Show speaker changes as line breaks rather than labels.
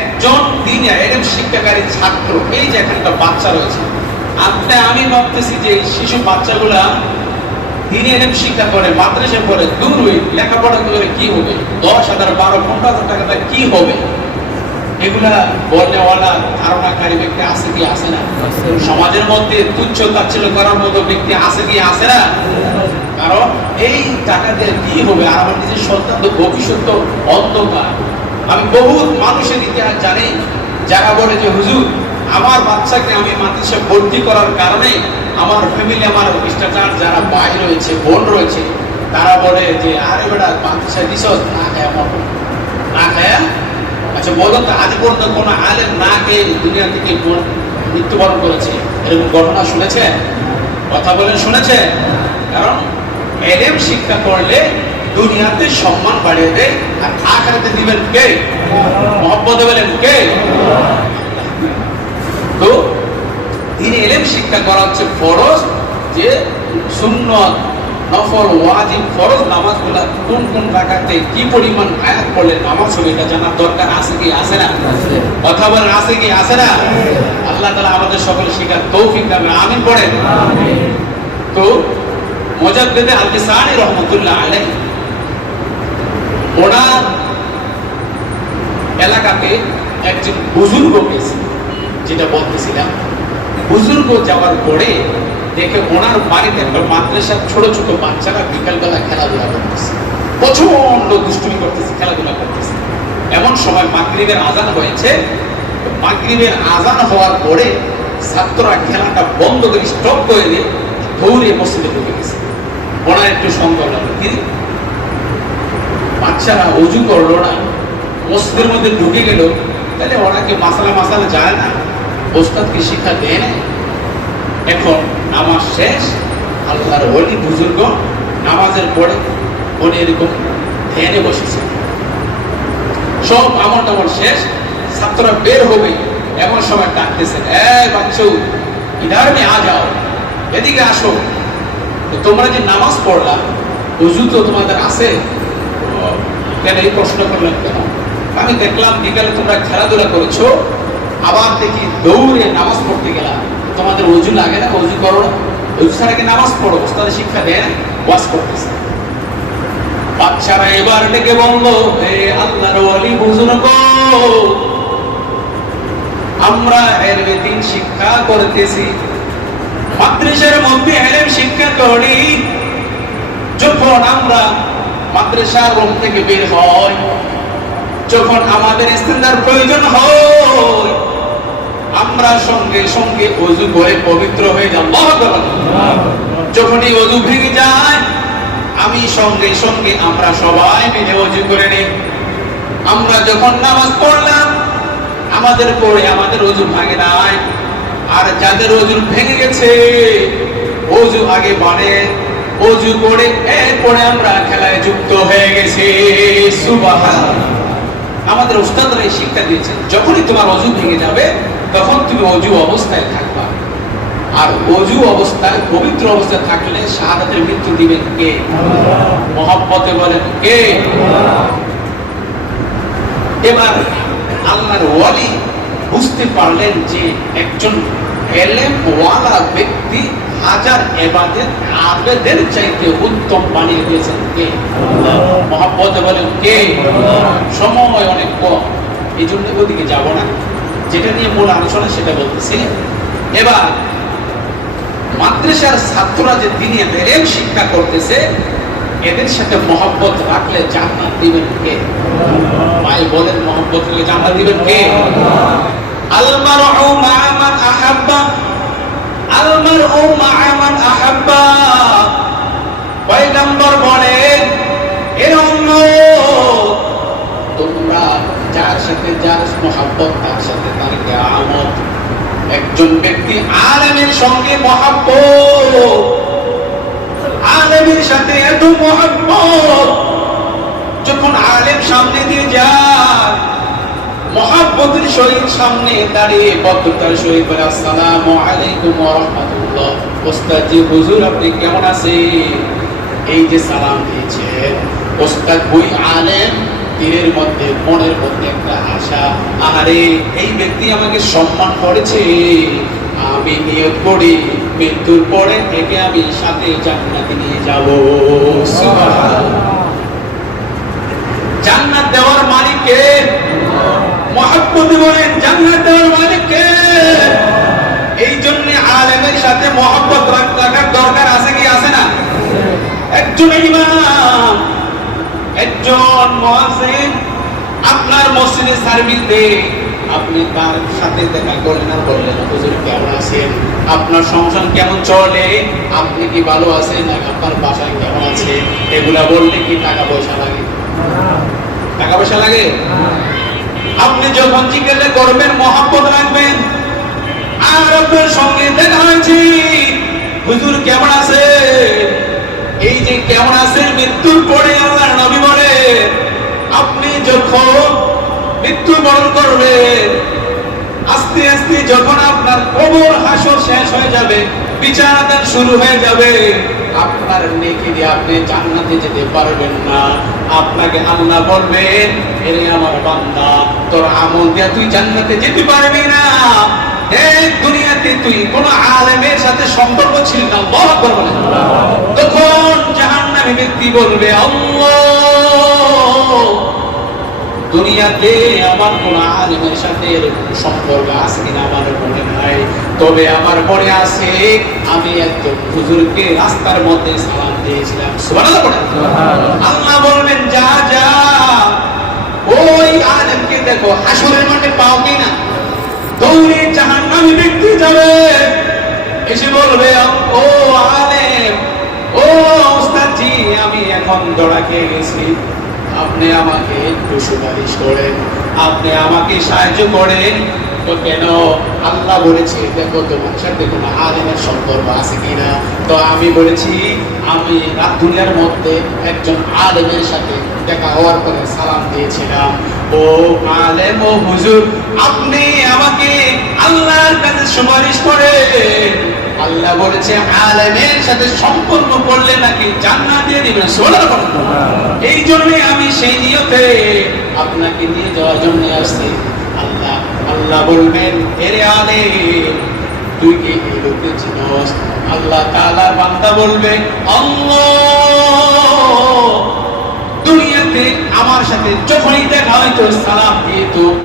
একজন দিন এরকম শিক্ষাকারী ছাত্র এই যে এখানটা বাচ্চা রয়েছে। আপনি আমি ভাবতেছি যে শিশু বাচ্চাগুলা দিনে এরকম শিক্ষা করে মাদ্রাসায় পড়ে দূর হই লেখাপড়া করে কি হবে? দশ হাজার বারো পনেরো হাজার টাকা কি হবে? এগুলা বলনেওয়ালা ধারণাকারী ব্যক্তি আছে কি আছে না? সমাজের মধ্যে তুচ্ছ তাচ্ছিল্য করার মতো ব্যক্তি আছে কি আছে না? কারণ এই টাকা দিয়ে কি হবে? আর আমার নিজের সন্তান তো ভবিষ্যৎ অন্ধকার। আমি বহুত মানুষের ইতিহাস জানি, যারা বলে যে, হুজুর, আমার বাচ্চাকে আমি মাদ্রাসা ভর্তি করার কারণে আমার ফ্যামিলি আমার স্ট্যাটার যারা ভাই রয়েছে, বোন রয়েছে, তারা বলে যে, আরে বেটা মাদ্রাসা দিস না খায় না খায়? আচ্ছা বলো তো, আজ পর্যন্ত কোন আলেম না খেয়ে দুনিয়া থেকে মৃত্যুবরণ করেছে? এরকম ঘটনা শুনেছে? কথা বলেন শুনেছে? কারণ এলেম শিক্ষা করলে দুনিয়াতে সম্মান বাড়িয়ে দেয় আর দিবেন কে? মহব্বত বলেন কে? তো তিনি এলেম শিক্ষা করা হচ্ছে ফরজ যে সুন্নত নফল ওয়াজিব ফরজ নামাজগুলা কোন কোন রাখাতে কি পরিমাণ আয়াত পড়লে নামাজ হবে এটা জানার দরকার আছে কি আছে না? কথা বলেন আছে কি আছে না? আল্লাহ তালা আমাদের সকলে শিখার তৌফিক দান আমিন পড়েন। তো মোজাদ্দেদে আল কিসানি রহমতুল্লাহ আলাই ওনার এলাকাতে একজন বুজুর্গ গেছে যেটা বলতেছিলাম। বুজুর্গ যাওয়ার পরে দেখে ওনার বাড়িতে একটা মাদ্রাসার ছোট ছোট বাচ্চারা বিকালবেলা খেলাধুলা করতেছে প্রচণ্ড দুষ্টুমি করতেছে, খেলাধুলা করতেছে। এমন সময় মাগরিবের আজান হয়েছে। মাগরিবের আজান হওয়ার পরে ছাত্ররা খেলাটা বন্ধ করে স্টপ করে দিয়ে দৌড়ে মসজিদে ঢুকে গেছে। ওনার একটু কি বাচ্চারা অজু করল না? মসজিদের মধ্যে ঢুকে গেল, তাহলে ওনাকে মাসালা মাসালা যায় না? ওস্তাদ কি শিক্ষা দেয় না এখন নামাজ শেষ, আল্লাহর ওলি বুজুর্গ নামাজের পরে উনি এরকম ধ্যানে বসেছে। সব আমল টামল শেষ, ছাত্ররা বের হবে, এমন সময় ডাকতেছে এই বাচ্চু, ইধার মে আ যাও, এদিকে আসো। তোমরা যে নামাজ পড়লা উজু তো তোমাদের আছে? কেন এই প্রশ্ন করলাম কেন? আমি দেখলাম বিকালে তোমরা খেলাধুলা করেছ, আবার দেখি দৌড়ে নামাজ পড়তে গেলাম। তোমাদের অজু লাগে না? অজু করো না। অজু নামাজ পড়ো? ওস্তাদের শিক্ষা দেয় না? করতেছে। বাচ্চারা এবার ডেকে হে আল্লাহর বুজুর্গ আমরা শিক্ষা করতেছি। মাদ্রাসার মধ্যে এলেম শিক্ষা করি। যখন আমরা মাদ্রাসার রুম থেকে বের হই যখন আমাদের ইস্তেন্দার প্রয়োজন হয়, আমরা সঙ্গে সঙ্গে অজু করে পবিত্র হয়ে যাব। যখনই অজু ভেঙে যায়, আমি সঙ্গে সঙ্গে আমরা সবাই মিলে অজু করে নিই। আমরা যখন নামাজ পড়লাম, আমাদের পরে আমাদের অজু ভাঙে নাই। আর যাদের অজু ভেঙে গেছে, অজু আগে বাড়ে, অজু করে এরপরে আমরা খেলায় যুক্ত হয়ে গেছি। সুবহান আমাদের উস্তাদরা এই শিক্ষা দিয়েছেন যখনই তোমার অজু ভেঙে যাবে, তখন তুমি অজু অবস্থায় থাকবা। আর অজু অবস্থায়, পবিত্র অবস্থায় থাকলে শাহাদাতের মৃত্যু দিবেন কে? মহব্বতে বলেন কে? এবার আল্লাহর ওয়ালি বুঝতে পারলেন যে একজন এলেম ওয়ালা ব্যক্তি হাজার এবাদের আবেদের চাইতে উত্তম বানিয়ে দিয়েছেন কে? বলেন কে? সময় অনেক কম। এই জন্য ওদিকে যাব না। যেটা নিয়ে মূল আলোচনা সেটা বলতেছি। এবার, মাদ্রাসার ছাত্ররা যে দিনে শিক্ষা করতেছে, এদের সাথে মহব্বত রাখলে জান্নাত দিবেন কে? ভাই বলেন, মহব্বত রাখলে জান্নাত দিবেন কে? আহাব্বা আলমারউ মা মান আহাব্বা। পয়গম্বর বলেন এর তোমরা যার সাথে যার মহব্বত, তার সাথে তার কিয়ামত। একজন ব্যক্তি আলেমের সঙ্গে মহব্বত। আলেমের সাথে এত মহব্বত। যখন আলেম সামনে দিয়ে যায় মহাব্বতের সহিত সামনে দাঁড়িয়ে বদ্ধতার সহিত বলে, আসসালামু আলাইকুম ওয়া ওস্তাদ জি হুজুর, আপনি কেমন আছেন? এই যে সালাম দিয়েছেন, ওস্তাদ বই আলেম, তীরের মধ্যে, মনের মধ্যে একটা আশা। আরে এই ব্যক্তি আমাকে সম্মান করেছে। আমি নিয়োগ করি, মৃত্যুর পরে থেকে আমি সাথে জান্নাতে নিয়ে যাব। জান্নাত দেওয়ার মালিক কে? মহাব্বতে বলেন জান্নাত দেওয়ার মালিক কে এই জন্য আলেমের সাথে মহব্বত রাখার দরকার আছে কি আছে না? একজন ইমাম একজন মুয়াজ্জিন আপনার মসজিদে সার্ভিস দেয়। আপনি তার সাথে দেখা করলেন আর বললেন হুজুর কেমন আছেন? আপনার সংসার কেমন চলে? আপনি কি ভালো আছেন? আপনার বাসায় কেমন আছে? এগুলা বললে কি টাকা পয়সা লাগে? টাকা পয়সা লাগে? আপনি যখন জিজ্ঞাসা করবেন, মহাব্বত রাখবেন। আর আপনার সঙ্গে দেখা হয়েছে। হুজুর কেমন আছে? এই যে কেমন আছেন মৃত্যুর পরে আমার নবী বলে, আপনি যখন মৃত্যু বরণ করবেন, আস্তে আস্তে যখন আপনার কবর হাসর শেষ হয়ে যাবে বিচারাদান শুরু হয়ে যাবে। আপনার নেকি দিয়ে আপনি জান্নাতে যেতে পারবেন না। আপনাকে আল্লাহ বলবেন, এরে আমার বান্দা, তোর আমল দিয়া তুই জান্নাতে যেতে পারবি না। এই দুনিয়াতে তুই কোন আলেমের সাথে সম্পর্ক ছিল না আকবার বলেন। তখন জাহান্নামী ব্যক্তি বলবে, আল্লাহ, দুনিয়াতে আমার কোন আলেমের সাথে সম্পর্ক আছে কিনা আমার মনে তবে আমার মনে আছে আমি একজন হুজুরকে রাস্তার মধ্যে সালাম দিয়েছিলাম। সুবহানাল্লাহ আল্লাহ বলবেন যা যা। ওই আলেমকে দেখো হাসরের মাঠে পাও কিনা দৌড়ে জাহান্নামী ব্যক্তি যাবে। এসে বলবে ও আলেম ও ওস্তাদজি আমি এখন দড়া খেয়ে গেছি। আপনি আমাকে একটু সুপারিশ করেন আপনি আমাকে সাহায্য করেন তো কেন আল্লাহ বলেছে দেখো তোমার সাথে কোনো আলেমের সম্পর্ক আছে কিনা? তো আমি বলেছি আমি রাত দুনিয়ার মধ্যে একজন আলেমের সাথে দেখা হওয়ার পরে সালাম দিয়েছিলাম। ও আলেম ও হুজুর আপনি আমাকে আল্লাহর কাছে সুপারিশ করেন। আল্লাহ বলেছে আলেমের সাথে সম্পর্ক করলে নাকি জান্নাত দিয়ে দিবেন এই জন্য আমি সেই নিয়তে আপনাকে নিয়ে যাওয়ার জন্য আসছি। আল্লাহ বলবেন এরে আলে তুই কি এই লোককে চিনস? আল্লাহ তালা বান্দা বলবে দুনিয়াতে আমার সাথে যখনই দেখা হয়তো সালাম দিয়ে তো